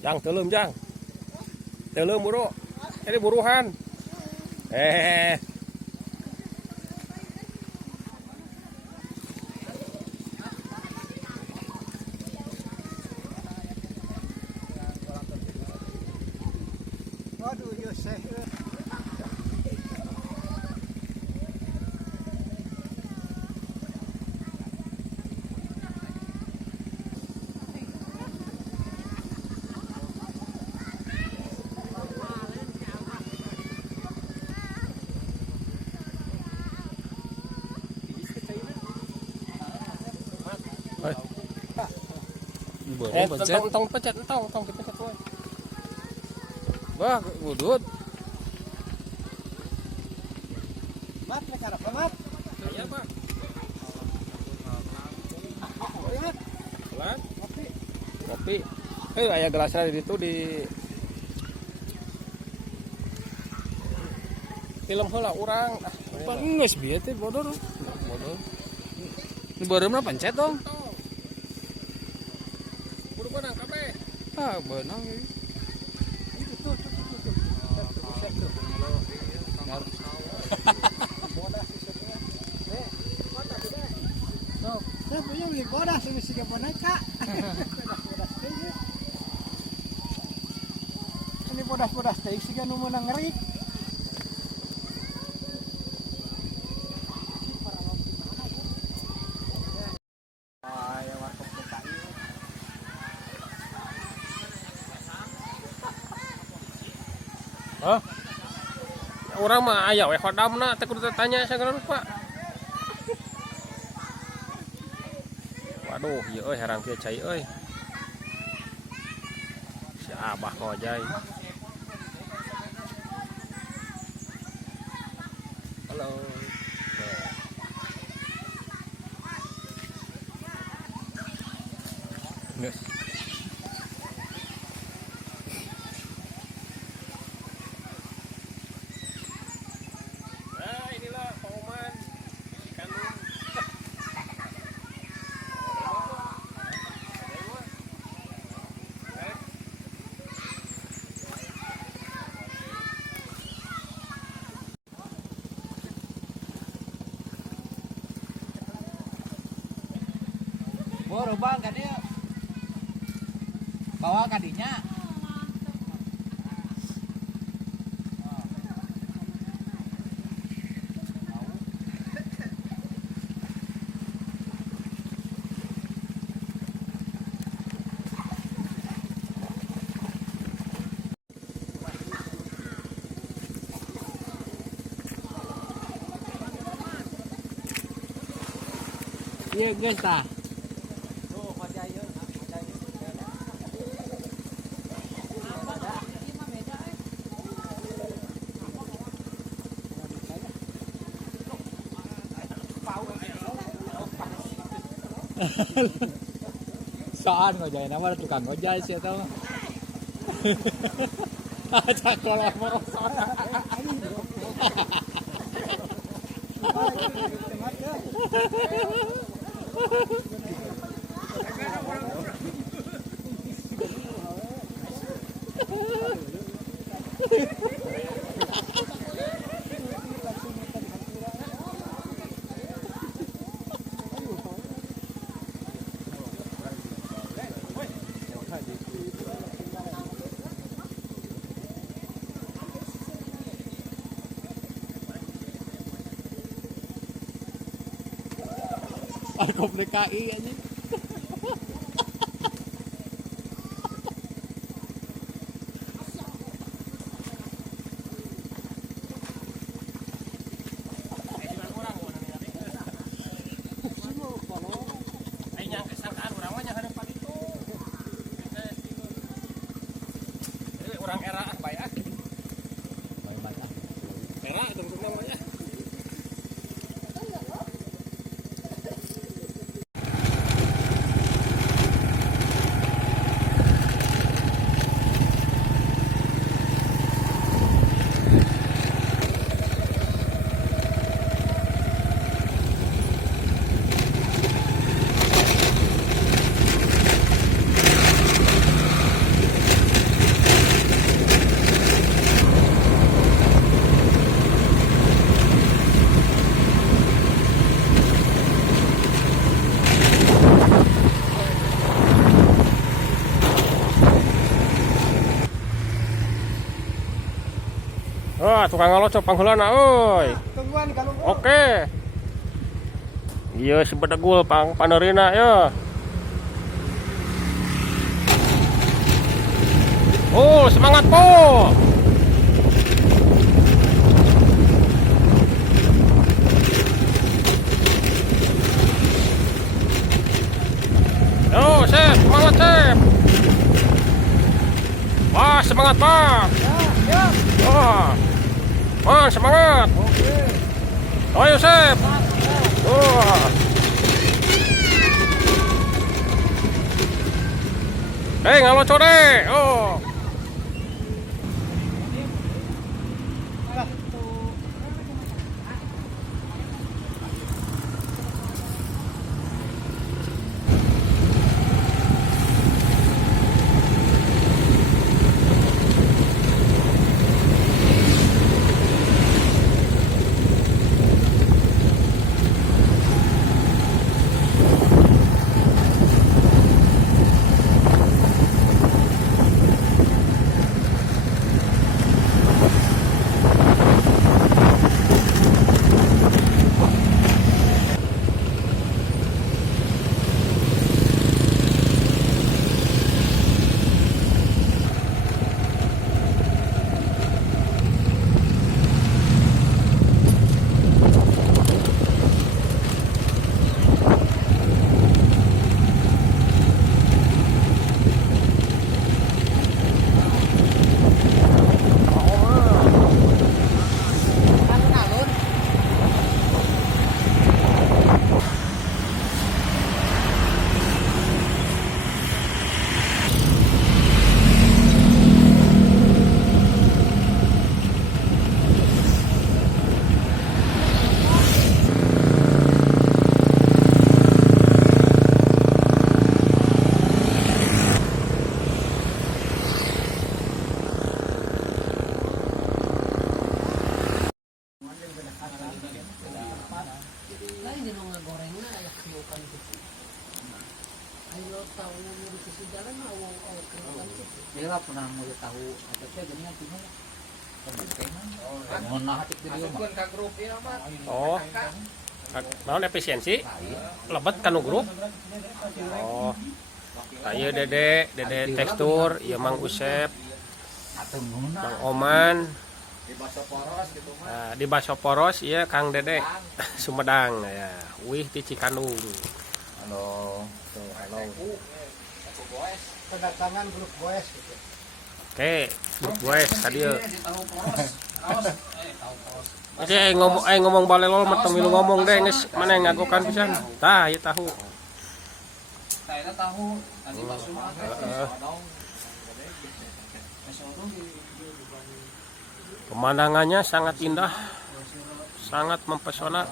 Jang, telum jang. Telum buru. Ini buruhan. Waduh, Yosef. Tong pencet, tong dipencet tuh. Wah, ngudut. Mat, mereka apa, Mat? Iya, Pak. Gelas? Kopi. Aya gelasnya di situ di film heula urang. Geus bieu teh bodor. Bodoh. Nu beureumna pencet dong. Buru benang kabeh. Ah, beunang. Saya punya beli bodas ini sih boneka. Ini bodas-bodas teh sih kan menang ngeri. Hah? Orang mah aya we hodamna teh kudu tanya sageuna Pak. Waduh, ieu euy harang teh cai euy. Si Abah ngojay. Halo. Geus. Boro bang ka dieu. Bawa ka dinya. Iya guys tah. Soan ngojay nama tukang ngojay sih tau. Aja kalau mau soan. Arkop DKI anjing. orang era baik ah. Bae mata. Era tunggu namanya. Wah, tukang ngalocok pangheulana euy. Tungguan kalau Oke. Iya si bedegul panerina ya. Oh, semangat po. Yo, Chef, semangat Chef. Wah, semangat Pak. ya. Wah. Wah, semangat. Oke. Ayo Chef. Wah. Ngalocok deh. Oh. Lain di nong gorengna aya keupan gitu. Ayo tahu di sisi jalan mau keupan gitu. Dia pernah mau tahu apa sih jadinya punya. Mohon nah hati dia mah. Ka grup ieu mah. Oh. Naon efisiensi? Lebet kanu grup. Oh. Ayo Dede tekstur, ieu Mang Usep, Mang Oman. Di baso poros gitu mah. Nah, di Baso Poros iya Kang Dede Sumedang ya. Wih di Cikandung. Halo. Tuh, halo. Aku boes. Kedatangan grup boes gitu. Oke, grup gue tadi ya. Tahu poros. Tahu poros. Oke, ngomong balelol mah milu ngomong deh geus mana yang ngagokan pisan. Tah, ieu tahu. Saya tahu tadi bakso mah. Pemandangannya sangat indah, sangat mempesona.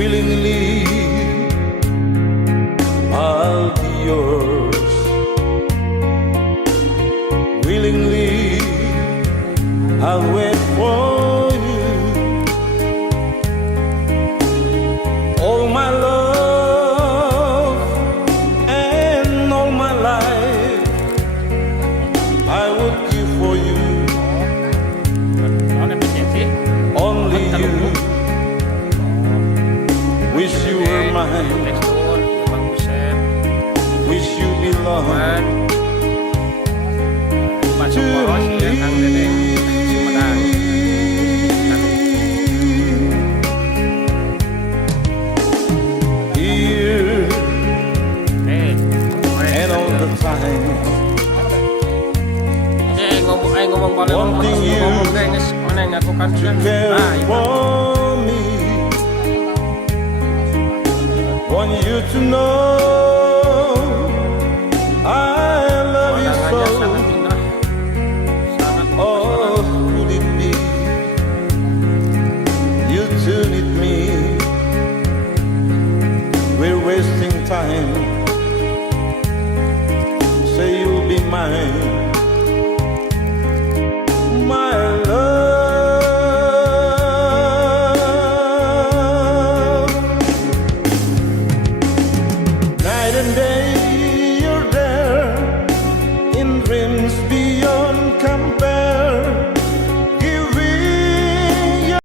Willingly, I'll be yours. Willingly, I'll wait for you. All my love and all my life, I will ngomong balik lo matang Wanting you ngomong deh guys, mana yang ngaku kan pisan. care Nah, itu. for me. Want you to know I love you Pandangannya so. sangat indah, sangat Oh, could it be you two need me? We're wasting time. Say you'll be mine.